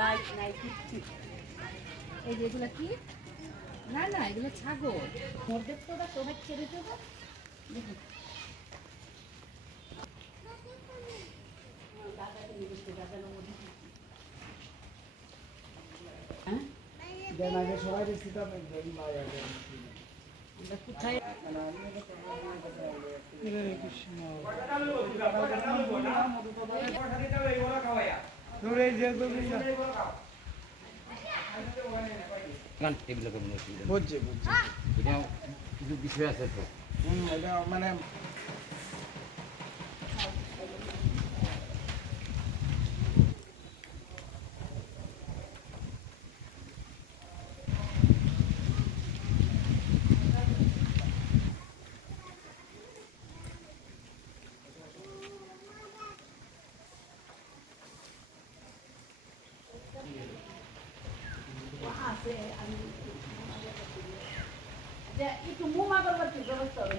Light নাই কিচ্ছু। এই যে এগুলো কি? না না, এগুলো ছাগল। মধ্যে তো ওরা তোমায় ছেড়ে দেবো। দেখুন হ্যাঁ দেন আগে সবাই রেসিটা আমরা কোথায় বুঝছি বুঝছি এটা কিছু বিষয় আছে তো এটা মানে একটু মুমা করবার ব্যবস্থা হবে।